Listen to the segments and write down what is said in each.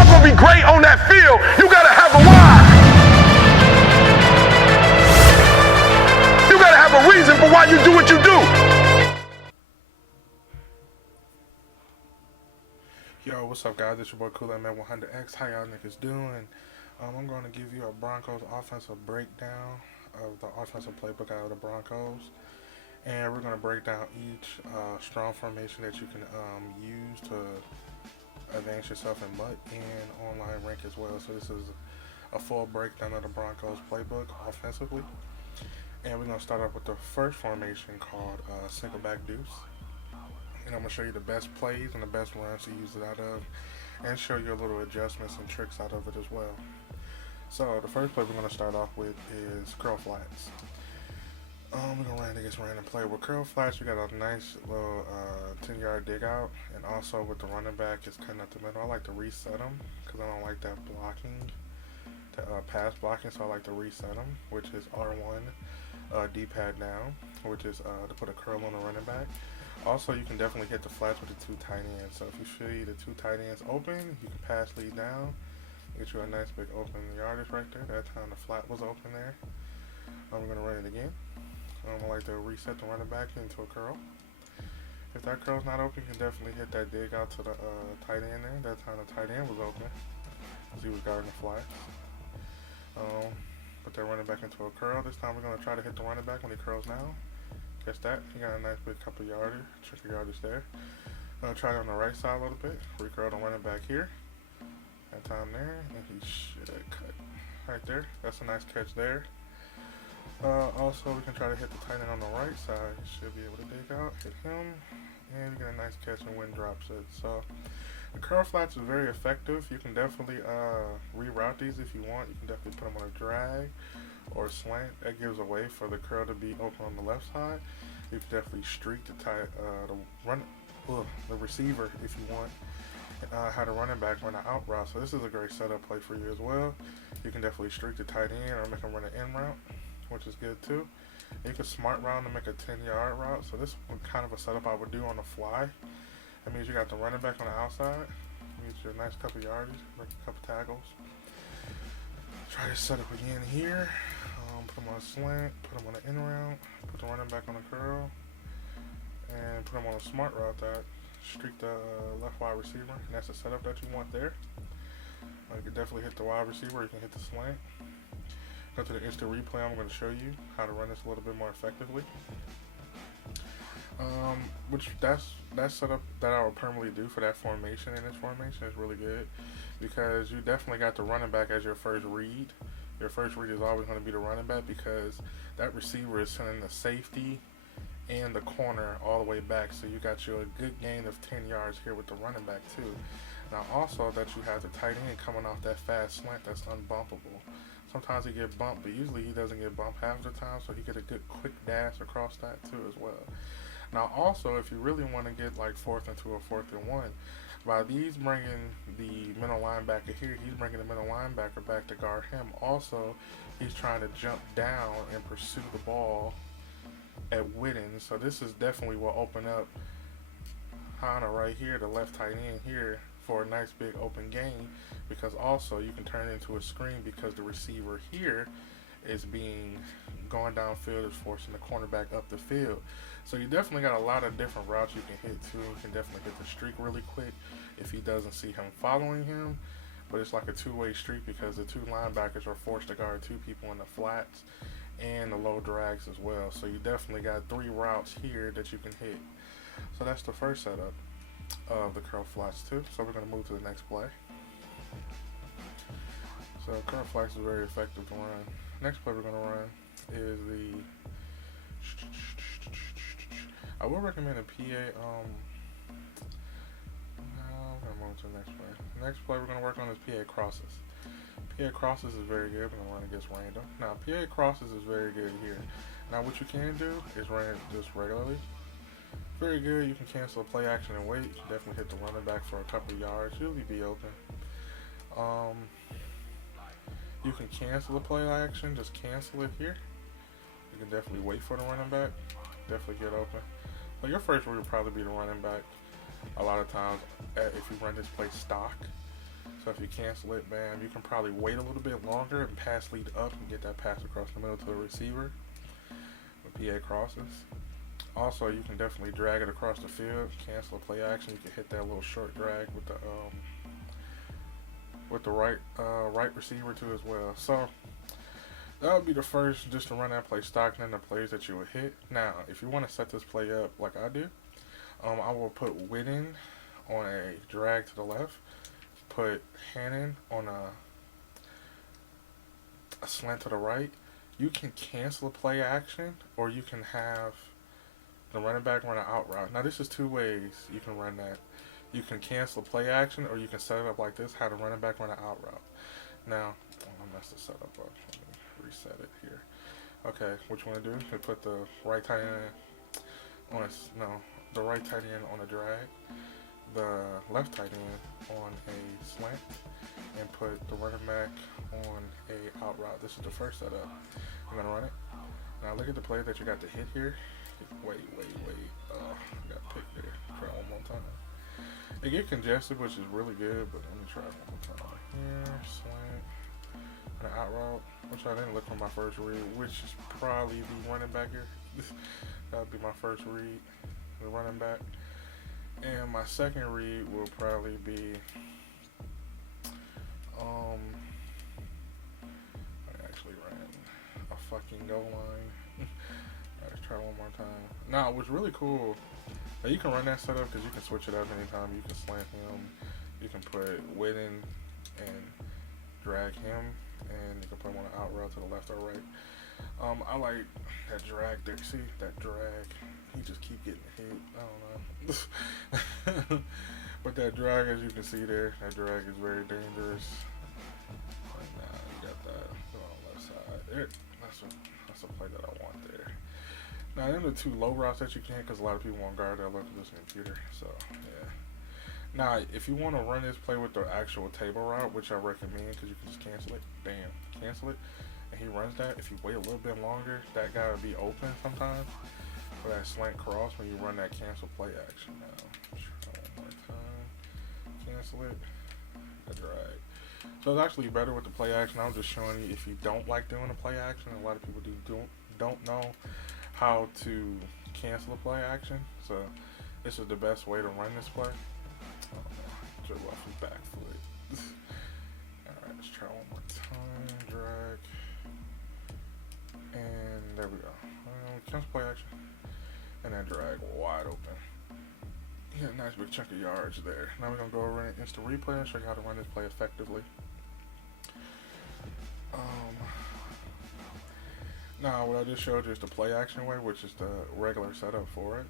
are going to be great on that field, you got to have a why. You got to have a reason for why you do what you do. Yo, what's up, guys? It's your boy Kool-Aid Man 100X. How y'all niggas doing? I'm going to give you a Broncos offensive breakdown of the offensive playbook out of the Broncos. And we're going to break down each strong formation that you can use to advance yourself in MUT and online rank as well. So this is a full breakdown of the Broncos playbook offensively. And we're going to start off with the first formation called SingleBack Deuce. And I'm going to show you the best plays and the best runs to use it out of, and show you a little adjustments and tricks out of it as well. So the first play we're going to start off with is curl flats. We're going to run against random play. With curl flats, you got a nice little 10-yard dig out, and also with the running back, it's cutting up the middle. I like to reset them because I don't like that blocking, pass blocking, so I like to reset them, which is R1, D-pad down, which is to put a curl on the running back. Also, you can definitely hit the flats with the two tight ends. So if you see the two tight ends open, you can pass lead down, get you a nice big open yardage right there. That time the flat was open there. I'm going to run it again. I like to reset the running back into a curl. If that curl's not open, you can definitely hit that dig out to the tight end there. That time the tight end was open, because he was guarding the flat. Put that running back into a curl. This time we're going to try to hit the running back when he curls now. Catch that. You got a nice big couple yardage, tricky yardage there. Try it on the right side a little bit. Recurl the running back here. That time there, and he should cut right there. That's a nice catch there. Also, we can try to hit the tight end on the right side. You should be able to dig out, hit him, and you get a nice catch and wind drops it. So the curl flats is very effective. You can definitely reroute these if you want. You can definitely put them on a drag or slant. That gives a way for the curl to be open on the left side. You can definitely streak the receiver if you want. How the running back run an out route. So this is a great setup play for you as well. You can definitely streak the tight end or make them run an in route, which is good too. You can smart route to make a 10-yard route. So this is kind of a setup I would do on the fly. That means you got the running back on the outside. You get your nice couple yardage, make a couple tackles. Try this setup again here. Put them on a slant, put them on an in route, put the running back on a curl, and put them on a smart route that streak the left wide receiver. And that's the setup that you want there. You can definitely hit the wide receiver, you can hit the slant. Go to the instant replay. I'm going to show you how to run this a little bit more effectively. That setup that I would permanently do for that formation in this formation is really good, because you definitely got the running back as your first read. Your first read is always going to be the running back, because that receiver is sending the safety and the corner all the way back. So you got you a good gain of 10 yards here with the running back too. Now also that you have the tight end coming off that fast slant that's unbumpable. Sometimes he get bumped, but usually he doesn't get bumped half the time, so he get a good quick dash across that too as well. Now also, if you really want to get like 4th and 2 or 4th and 1, by these bringing the middle linebacker here, he's bringing the middle linebacker back to guard him. Also, he's trying to jump down and pursue the ball at Witten. So this is definitely will open up Hana right here, the left tight end here, for a nice big open game, because also you can turn it into a screen, because the receiver here is going downfield, is forcing the cornerback up the field. So you definitely got a lot of different routes you can hit too. You can definitely hit the streak really quick if he doesn't see him following him, but it's like a two-way streak, because the two linebackers are forced to guard two people in the flats and the low drags as well. So you definitely got 3 routes here that you can hit. So that's the first setup of the curl flats too. So we're going to move to the next play. So curl flats is very effective to run. Next play we're going to run is I would recommend a PA. I'm going to move to the next play. Next play we're going to work on is PA crosses. PA crosses is very good. We're going to run against random. Now PA crosses is very good here. Now what you can do is run it just regularly. Very good. You can cancel a play action and wait. You can definitely hit the running back for a couple yards. Usually be open. You can cancel a play action. Just cancel it here. You can definitely wait for the running back. Definitely get open. So your first read will probably be the running back. A lot of times, if you run this play stock, So if you cancel it, man, you can probably wait a little bit longer and pass lead up and get that pass across the middle to the receiver with PA crosses. Also, you can definitely drag it across the field, cancel a play action. You can hit that little short drag with the right receiver too as well. So that would be the first, just to run that play stock, and then the plays that you would hit. Now, if you want to set this play up like I do, I will put Whitten on a drag to the left, put Hannon on a slant to the right. You can cancel a play action, or you can have the running back run an out route. Now, this is two ways you can run that. You can cancel a play action, or you can set it up like this, have the running back run an out route. Now, I messed the setup up. Let me reset it here. Okay, what you want to do is put the right tight end on the right tight end on a drag, the left tight end on a slant, and put the running back on a out route. This is the first setup. I'm gonna run it. Now look at the play that you got to hit here. Wait. I got picked there. Try one more time. It get congested, which is really good, but let me try it one more time. Here, slant, and an out route, which I didn't look for my first read, which is probably the running back here. That would be my first read, the running back. And my second read will probably be, I actually ran a fucking goal line. Let's try one more time. Now, what's really cool, you can run that setup because you can switch it up anytime. You can slant him, you can put Whitten and drag him, and you can put him on an out route to the left or right. I like that drag there. See that drag? He just keep getting hit. I don't know. But that drag, as you can see there, that drag is very dangerous. And you got that on the left side. There, that's a play that I want there. Now, them are the two low routes that you can, because a lot of people won't guard that low position computer. So, yeah. Now, if you want to run this play with the actual table route, which I recommend, because you can just cancel it. Bam, cancel it. And he runs that. If you wait a little bit longer, that guy will be open sometimes for that slant cross when you run that cancel play action. Now, try one more time. Cancel it. A drag. So it's actually better with the play action. I'm just showing you if you don't like doing a play action. A lot of people don't know how to cancel a play action. So this is the best way to run this play. Dribble off his back foot. Alright, let's try one more time. Drag. And there we go. Cancel play action. And then drag wide open. Yeah, nice big chunk of yards there. Now we're going to go over and instant replay and show you how to run this play effectively. Now, what I just showed you is the play action way, which is the regular setup for it.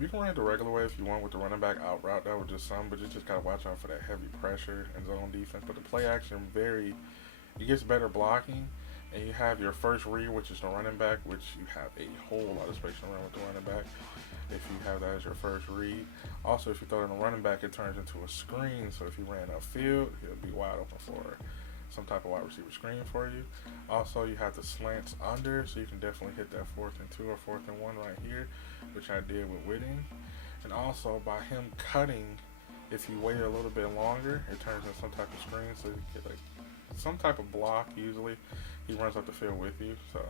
You can run it the regular way if you want with the running back out route. That was just some, but you just got to watch out for that heavy pressure and zone defense. But the play action it gets better blocking, and you have your first read, which is the running back, which you have a whole lot of space to run with the running back if you have that as your first read. Also, if you throw it in the running back, it turns into a screen. So if you ran upfield, he'll be wide open for some type of wide receiver screen for you. Also, you have the slants under, so you can definitely hit that 4th and 2 or 4th and 1 right here, which I did with Whitten. And also, by him cutting, if you wait a little bit longer, it turns into some type of screen, so you get like some type of block. Usually, he runs up the field with you, so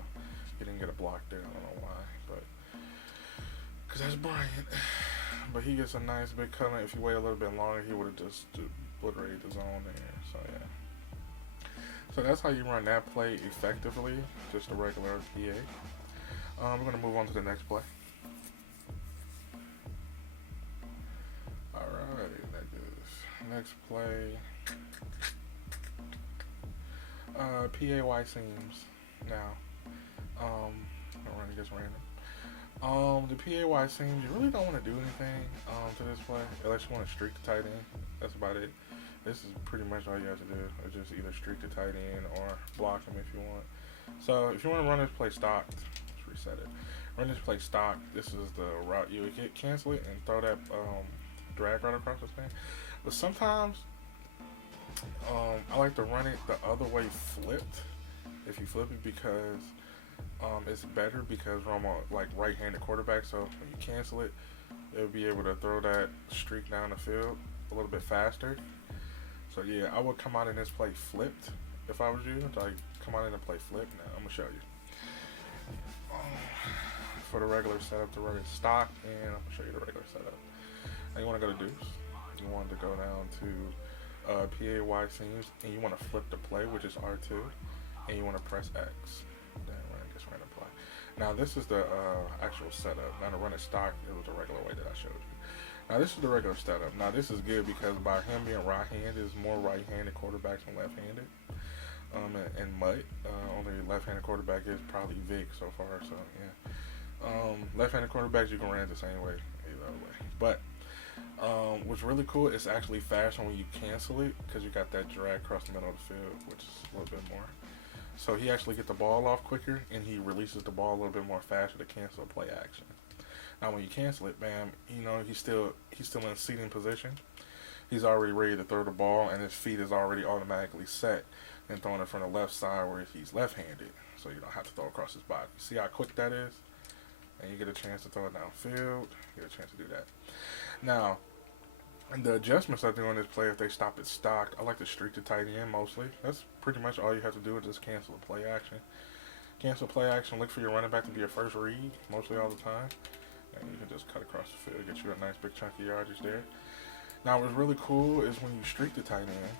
he didn't get a block there. I don't know why, but because that's Bryant. But he gets a nice big cut. If you wait a little bit longer, he would have just obliterated the zone there. So yeah. So that's how you run that play effectively, just a regular PA. We're going to move on to the next play. Alright, next play. PAY seams. Now, I'm running just random. The PAY seams, you really don't want to do anything to this play unless you want to streak the tight end. That's about it. This is pretty much all you have to do. Is just either streak the tight end or block him if you want. So if you want to run this play stock, let's reset it. Run this play stock. This is the route you would cancel it and throw that drag right across the thing. But sometimes I like to run it the other way flipped. If you flip it, because it's better because I'm a right-handed quarterback. So when you cancel it, it'll be able to throw that streak down the field a little bit faster. So yeah, I would come out in this play flipped if I was you. So I come out in and play flip. Now I'm gonna show you. For the regular setup, to run it stock, and I'm gonna show you the regular setup. Now you want to go to Deuce. You want to go down to PAY scenes, and you want to flip the play, which is R2, and you want to press X. Then just random play. Now this is the actual setup. Now to run it stock, it was the regular way that I showed you. Now this is the regular setup. Now this is good because by him being right-handed, is more right-handed quarterbacks than left-handed. And Mutt, only left-handed quarterback is probably Vic so far. So yeah, left-handed quarterbacks you can run it the same way, either way. But what's really cool is actually faster when you cancel it because you got that drag across the middle of the field, which is a little bit more. So he actually gets the ball off quicker and he releases the ball a little bit more faster to cancel a play action. Now when you cancel it, bam, you know he's still in seating position. He's already ready to throw the ball and his feet is already automatically set and throwing it from the left side where he's left-handed, so you don't have to throw across his body. See how quick that is? And you get a chance to throw it downfield. You get a chance to do that. Now, the adjustments I do on this play, if they stop it stocked, I like to streak the tight end mostly. That's pretty much all you have to do is just cancel the play action. Cancel play action, look for your running back to be your first read, mostly all the time. And you can just cut across the field, get you a nice big chunky yardage there. Now what's really cool is when you streak the tight end,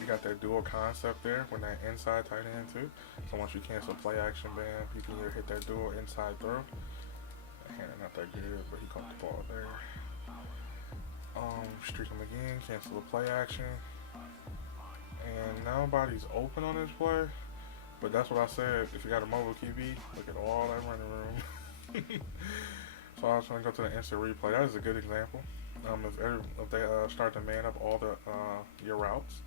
you got that dual concept there when that inside tight end too. So once you cancel play action, bam, you can either hit that dual inside throw. Hand not that good, but he caught the ball there. Streak him again, cancel the play action. And nobody's open on this play. But that's what I said. If you got a mobile QB, look at all that running room. So I was going to go to the instant replay. That is a good example. If they start to man up all the your routes,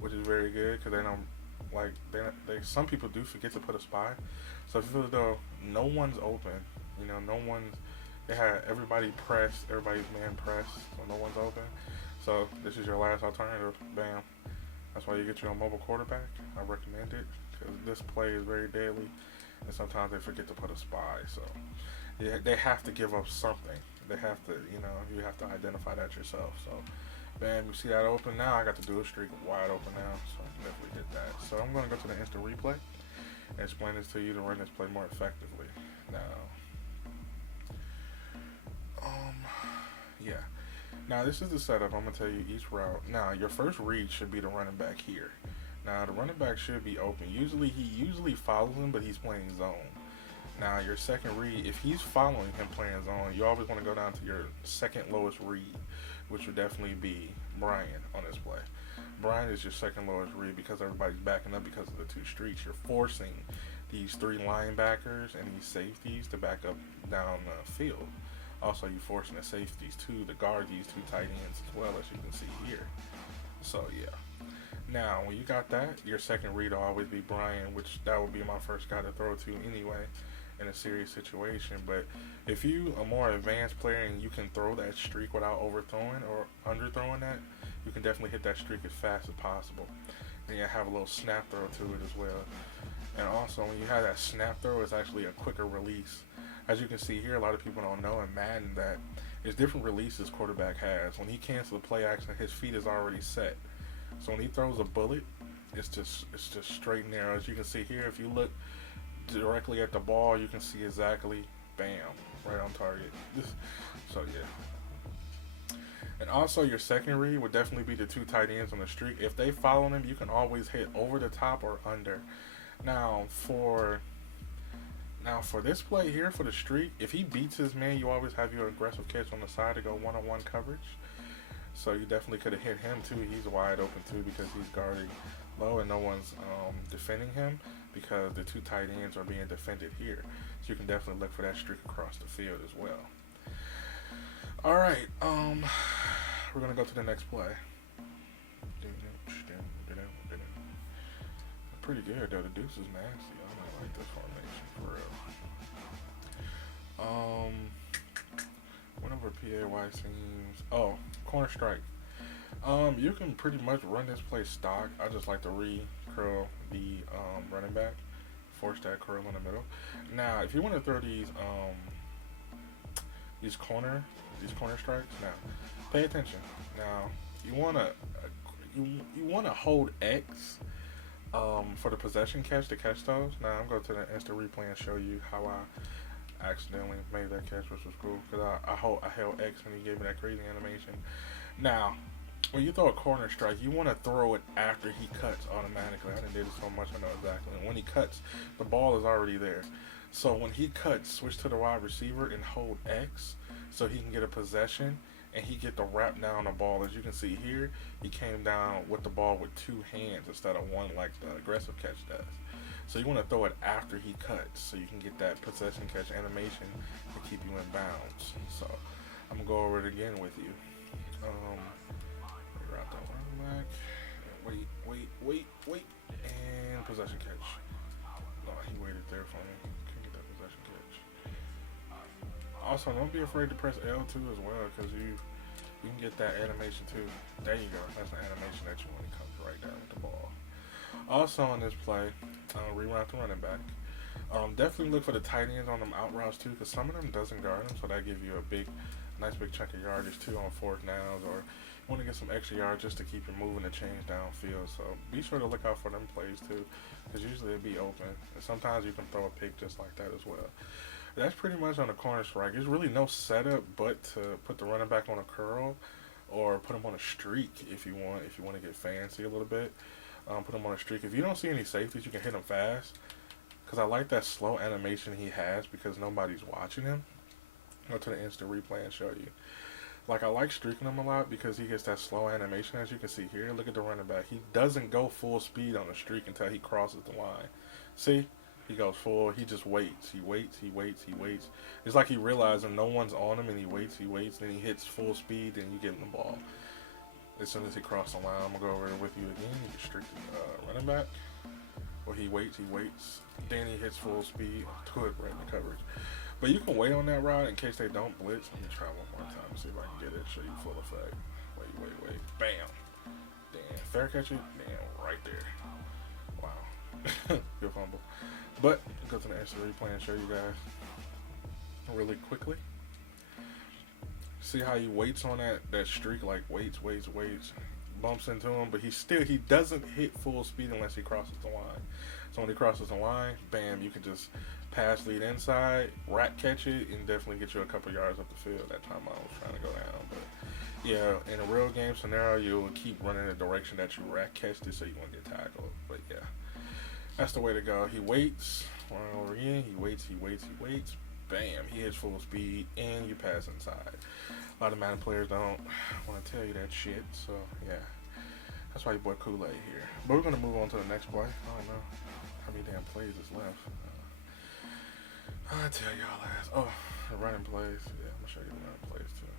which is very good because they don't like they some people do forget to put a spy. So if you feel as though no one's open, you know, they had everybody pressed, everybody's man pressed, so no one's open. So this is your last alternative. Bam. That's why you get your own mobile quarterback. I recommend it because this play is very deadly, and sometimes they forget to put a spy. So yeah, they have to give up something. They have to, you have to identify that yourself. So, bam, you see that open now? I got to do a streak wide open now, so I definitely did that. So I'm going to go to the instant replay and explain this to you to run this play more effectively. Now, yeah. Now this is the setup. I'm going to tell you each route. Now, your first read should be the running back here. Now, the running back should be open. He usually follows him, but he's playing zone. Now, your second read, if he's following him playing zone, you always want to go down to your second lowest read, which would definitely be Brian on this play. Brian is your second lowest read because everybody's backing up because of the two streaks. You're forcing these three linebackers and these safeties to back up down the field. Also, you're forcing the safeties too to guard these two tight ends as well, as you can see here. So, yeah. Now, when you got that, your second read will always be Brian, which that would be my first guy to throw to anyway in a serious situation. But if you a more advanced player and you can throw that streak without overthrowing or underthrowing that, you can definitely hit that streak as fast as possible. And you have a little snap throw to it as well. And also, when you have that snap throw, it's actually a quicker release. As you can see here, a lot of people don't know in Madden that there's different releases quarterback has. When he cancels the play action, his feet is already set. So when he throws a bullet, it's just straight and narrow. As you can see here, if you look directly at the ball, you can see exactly, bam, right on target. So yeah. And also your second read would definitely be the two tight ends on the streak. If they follow him, you can always hit over the top or under. Now for this play here for the streak, if he beats his man, you always have your aggressive catch on the side to go one-on-one coverage. So you definitely could have hit him too. He's wide open too because he's guarding low and no one's defending him because the two tight ends are being defended here. So you can definitely look for that streak across the field as well. All right, we're gonna go to the next play. Pretty good though. The Deuce is nasty. I don't like this formation for real. One of our PAY teams. Oh, corner strike. You can pretty much run this play stock. I just like to re-curl the running back, force that curl in the middle. Now, if you want to throw these corner strikes, now pay attention. Now, you want to you want to hold X for the possession catch to catch those. Now I'm going to the instant replay and show you how I accidentally made that catch, which was cool because I held X when he gave me that crazy animation. Now, when you throw a corner strike, you want to throw it after he cuts automatically. I done did it so much, I know exactly. And when he cuts, the ball is already there. So when he cuts, switch to the wide receiver and hold X so he can get a possession and he get the wrap down the ball. As you can see here, he came down with the ball with two hands instead of one like the aggressive catch does. So you want to throw it after he cuts so you can get that possession catch animation to keep you in bounds. So I'm going to go over it again with you. Route that running back. Wait. And possession catch. No, he waited there for me. Couldn't get that possession catch. Also, don't be afraid to press L2 as well because you can get that animation too. There you go. That's the animation that you want. It comes right down with the ball. Also on this play, reroute the running back. Definitely look for the tight ends on them out routes too because some of them doesn't guard them, so that gives you a nice big chunk of yardage too on fourth downs, or you want to get some extra yards just to keep you moving the chains downfield. So be sure to look out for them plays too because usually it'll be open, and sometimes you can throw a pick just like that as well. That's pretty much on the corner strike. There's really no setup but to put the running back on a curl or put him on a streak if you want to get fancy a little bit. Put him on a streak. If you don't see any safeties, you can hit him fast because I like that slow animation he has because nobody's watching him. Go to the instant replay and show you. Like, I like streaking him a lot because he gets that slow animation, as you can see here. Look at the running back. He doesn't go full speed on the streak until he crosses the line. See? He goes full. He just waits. He waits. It's like he realizes no one's on him, and he waits. Then he hits full speed, then you give him the ball. As soon as he crosses the line, I'm going to go over it with you again. You can streak the running back. Well, he waits. Then he hits full speed. Good, right in the coverage. But you can wait on that route in case they don't blitz. Let me try one more time and see if I can get it. Show you full effect. Wait. Bam. Damn. Fair catch it. Damn. Right there. Wow. Good fumble. But go to the instant replay and show you guys really quickly. See how he waits on that streak, like waits, bumps into him, but he doesn't hit full speed unless he crosses the line. So when he crosses the line, bam, you can just pass lead inside, rack catch it, and definitely get you a couple yards up the field. That time I was trying to go down, but yeah, in a real game scenario, you'll keep running the direction that you rack catched it so you won't get tackled. But yeah, that's the way to go. He waits, run over again, he waits, bam, he hits full speed, and you pass inside. A lot of Madden players don't want to tell you that shit, so yeah. That's why your boy Kool-Aid here. But we're going to move on to the next play. I don't know how many damn plays is left. I'll tell y'all last. Oh, the running plays. Yeah, I'm going to show you the running plays too.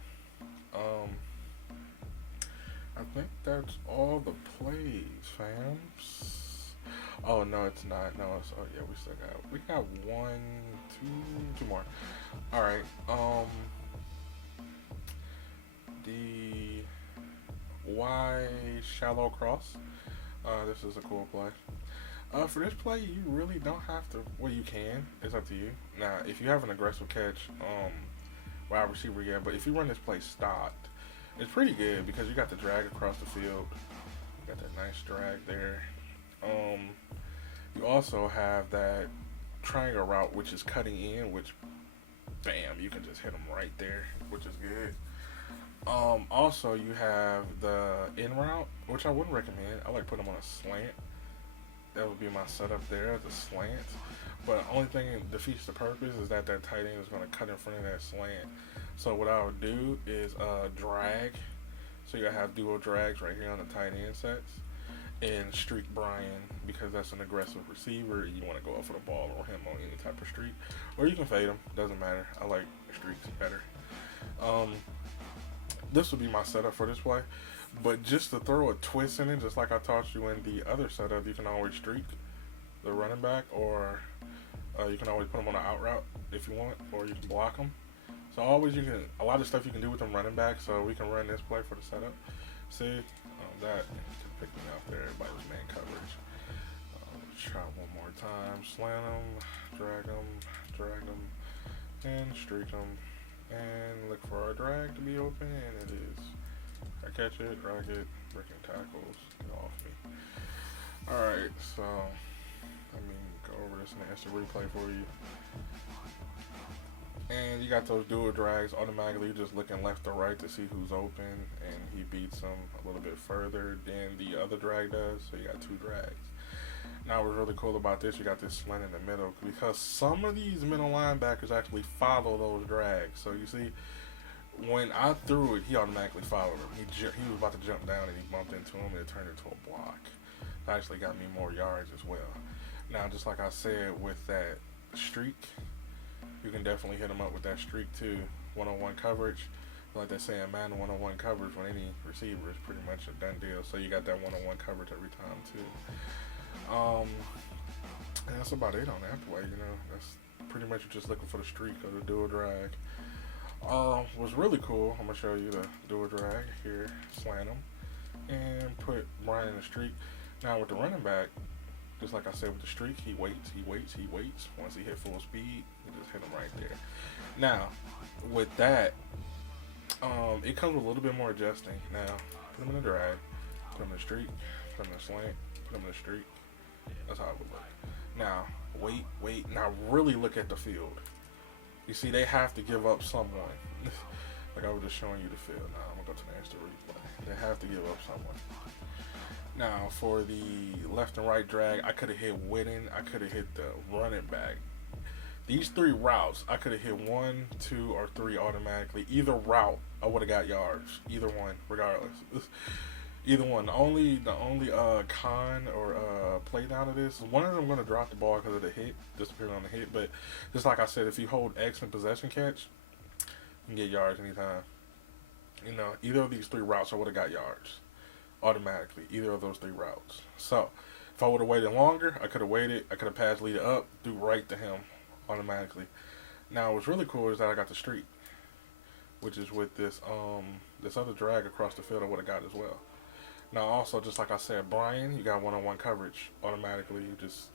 I think that's all the plays, fams. Oh, no, it's not. No, it's, oh, yeah, we got one, two more. All right. The Y shallow cross. This is a cool play. For this play, you really don't have to. Well, you can. It's up to you. Now, if you have an aggressive catch, wide receiver, yeah. But if you run this play stopped, it's pretty good because you got the drag across the field. You got that nice drag there. You also have that triangle route, which is cutting in, which, bam, you can just hit them right there, which is good. Also, you have the in route, which I wouldn't recommend. I like putting them on a slant. That would be my setup there, the slant. But the only thing that defeats the purpose is that tight end is going to cut in front of that slant. So what I would do is drag. So you'll have dual drags right here on the tight end sets. And streak Brian, because that's an aggressive receiver. You want to go up for the ball or him on any type of streak. Or you can fade him. Doesn't matter. I like streaks better. This would be my setup for this play. But just to throw a twist in it, just like I taught you in the other setup, you can always streak the running back, or you can always put them on an out route if you want, or you can block them. So always you can, a lot of stuff you can do with them running back, so we can run this play for the setup. See, that can pick me out there, everybody was man coverage. Let's try one more time, slant them, drag them, and streak them. And look for our drag to be open, and it is I catch it, drag it, breaking tackles, get off me. Alright, so let me go over this in the instant replay for you. And you got those dual drags. Automatically, you're just looking left to right to see who's open, and he beats them a little bit further than the other drag does. So you got two drags. Now, what's really cool about this, you got this slant in the middle, because some of these middle linebackers actually follow those drags. So you see, when I threw it, he automatically followed him. He was about to jump down, and he bumped into him, and it turned into a block. It actually got me more yards as well. Now, just like I said with that streak, you can definitely hit him up with that streak too. One-on-one coverage, like they say in Madden, one-on-one coverage with any receiver is pretty much a done deal. So you got that one-on-one coverage every time too. And that's about it on that play. You know, that's pretty much just looking for the streak or the dual drag. Was really cool. I'm gonna show you the dual drag here. Slant him and put Brian in the streak. Now with the running back, just like I said with the streak, he waits. Once he hit full speed, you just hit him right there. Now, with that, it comes with a little bit more adjusting. Now, put him in the drag, put him in the streak, put him in the slant, put him in the streak. That's how it would look. Now, wait. Now, really look at the field. You see, they have to give up someone. Like I was just showing you the field. Now, I'm going to go to the instant replay. They have to give up someone. Now, for the left and right drag, I could have hit Witten. I could have hit the running back. These three routes, I could have hit 1, 2, or 3 automatically. Either route, I would have got yards. Either one, regardless. Either one. The only con or play down of this, one of them going to drop the ball because of the hit, disappearing on the hit. But just like I said, if you hold X in possession catch, you can get yards anytime. You know, either of these 3 routes, I would have got yards. Automatically, either of those 3 routes. So, if I would have waited longer, I could have waited. I could have passed lead up, threw right to him automatically. Now, what's really cool is that I got the streak, which is with this this other drag across the field I would have got as well. Now, also, just like I said, Brian, you got one-on-one coverage automatically. You just,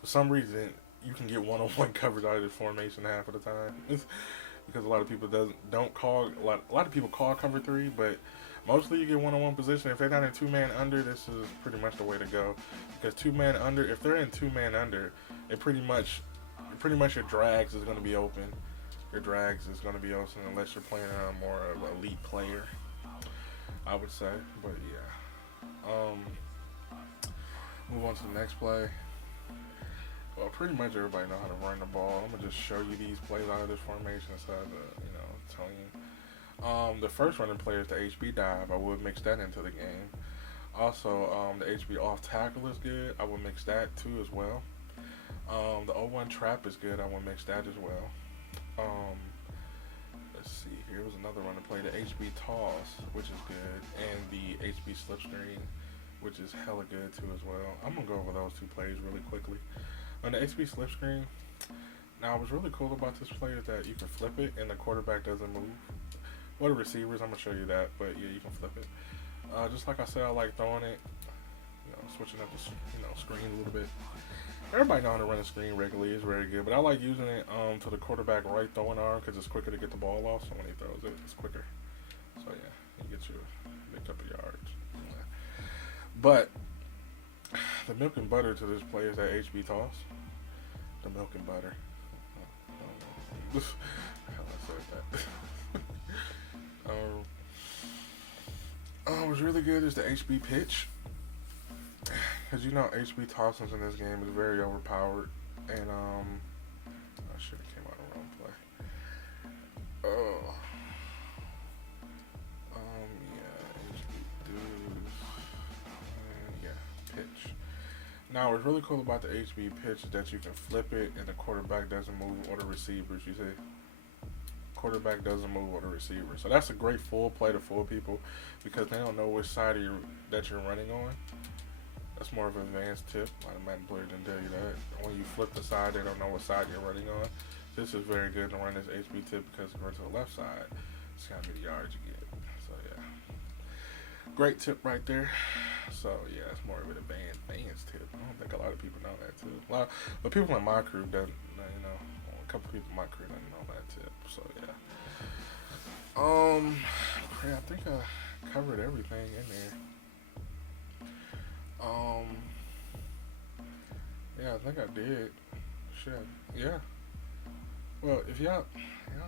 for some reason, you can get one-on-one coverage out of this formation half of the time. Because a lot of people don't call, a lot of people call cover 3, but mostly you get one-on-one position. If they're not in 2-man under, this is pretty much the way to go. Because 2-man under, if they're in 2-man under, it pretty much your drags is going to be open. Your drags is going to be open unless you're playing a more of an elite player, I would say. But yeah, move on to the next play. Well, pretty much everybody know how to run the ball. I'm gonna just show you these plays out of this formation instead of telling you. The first running play is the HB dive. I would mix that into the game. Also, the HB off tackle is good. I would mix that too as well. The 0-1 trap is good. I would mix that as well. Let's see. Here was another running play. The HB toss, which is good, and the HB slipstream, which is hella good too as well. I'm gonna go over those 2 plays really quickly. On the HB slipstream, now what's really cool about this play is that you can flip it and the quarterback doesn't move. Or the receivers, I'm gonna show you that, but yeah, you can flip it. Just like I said, I like throwing it, switching up the screen a little bit. Everybody know how to run a screen regularly is very good, but I like using it to the quarterback right throwing arm because it's quicker to get the ball off. So when he throws it, it's quicker. So yeah, you get you a big couple yards. Yeah. But the milk and butter to this play is that HB toss. The milk and butter. How I said that. What's really good is the HB pitch. Because HB tossings in this game is very overpowered. And I should have came out of the wrong play. Yeah, HB Deuce. Yeah, pitch. Now, what's really cool about the HB pitch is that you can flip it and the quarterback doesn't move, or the receivers, you see. Quarterback doesn't move, or the receiver. So that's a great full play to fool people because they don't know which side that you're running on. That's more of an advanced tip. A lot of Madden players didn't tell you that. When you flip the side, they don't know what side you're running on. This is very good to run this HB tip because going to the left side, it's going to be the yards you get. So, yeah. Great tip right there. So, yeah, it's more of an advanced tip. I don't think a lot of people know that, too. But people in my crew, a couple people in my crew don't know that tip. So, yeah. I think I covered everything in there. Yeah, I think I did. Shit. Yeah. Well, if y'all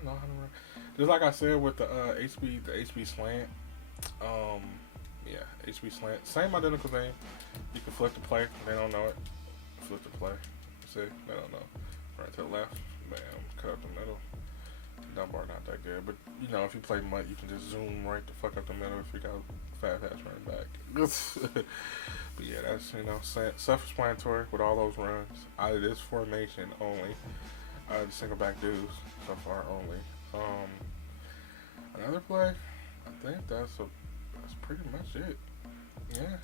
know how to run, just like I said with the HB slant. Yeah, HB slant, same identical thing. You can flip the play. They don't know it. Flip the play. See, they don't know. Right to the left. Bam. Cut up the middle. Dumb bar not that good, but you know if you play MUT, you can just zoom right the fuck up the middle if you got fast running back. But yeah, that's self-explanatory with all those runs out of this formation only. The single back Deuce so far only. Another play, I think that's pretty much it. Yeah.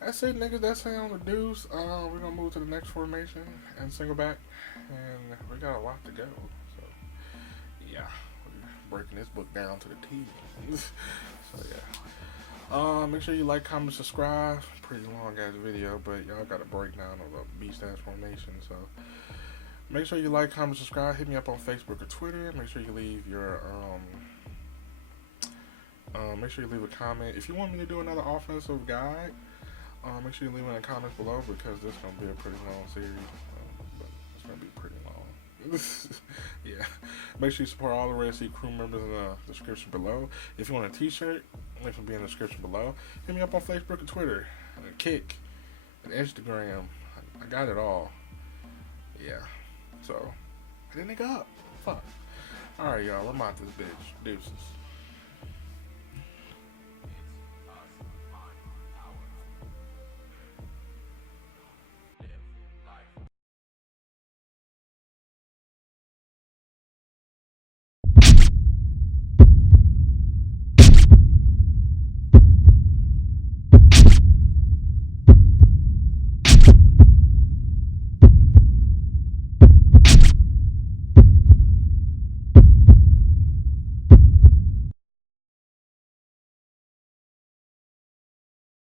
That's it, niggas. That's it on the Deuce. We're gonna move to the next formation and single back, and we got a lot to go. So yeah, we're breaking this book down to the T. So yeah. Make sure you like, comment, subscribe. Pretty long ass video, but y'all got a breakdown of the beast ass formation. So make sure you like, comment, subscribe. Hit me up on Facebook or Twitter. Make sure you leave your make sure you leave a comment. If you want me to do another offensive guide, make sure you leave it in the comments below because this is gonna be a pretty long series. But it's gonna be pretty long. Yeah. Make sure you support all the Red Sea crew members in the description below. If you want a t-shirt, links will be in the description below. Hit me up on Facebook and Twitter, and Kick, and Instagram. I got it all. Yeah. So, I didn't up. Fuck. Alright, y'all. I'm out this bitch. Deuces.